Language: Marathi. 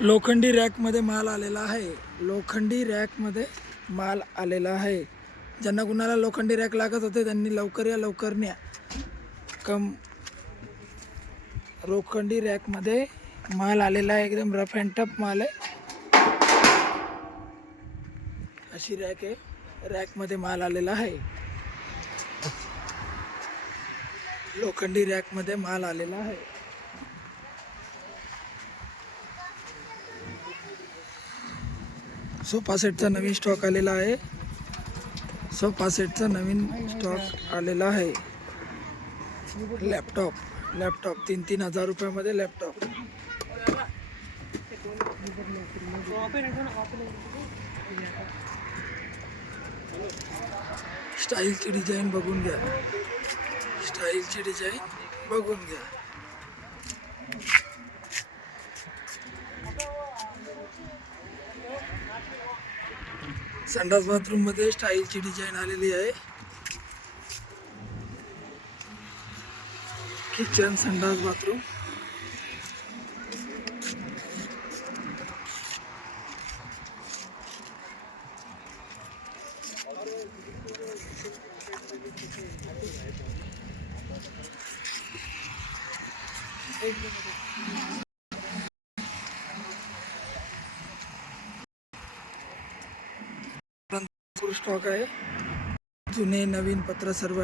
लोखंडी रॅकमध्ये माल आलेला आहे. लोखंडी रॅकमध्ये माल आलेला आहे. ज्यांना कुणाला लोखंडी रॅक लागत होते त्यांनी लवकर या लवकर न्या. कम लोखंडी रॅकमध्ये माल आलेला आहे. एकदम रफ अँड टफ माल आहे. अशी रॅक आहे. रॅकमध्ये माल आलेला आहे. लोखंडी रॅकमध्ये माल आलेला आहे. सोफा सेटचा नवीन स्टॉक आलेला आहे. सोफा सेटचा नवीन स्टॉक आलेला आहे. लॅपटॉप लॅपटॉप तीन तीन हजार रुपयामध्ये लॅपटॉप स्टाईलची डिझाईन बघून घ्या. स्टाईलची डिझाईन बघून घ्या. संडास बाथरूममध्ये स्टाईलची डिझाईन आलेली आहे. किचन संडास बाथरूम स्टॉक आहे जुने नवीन पत्र सर्व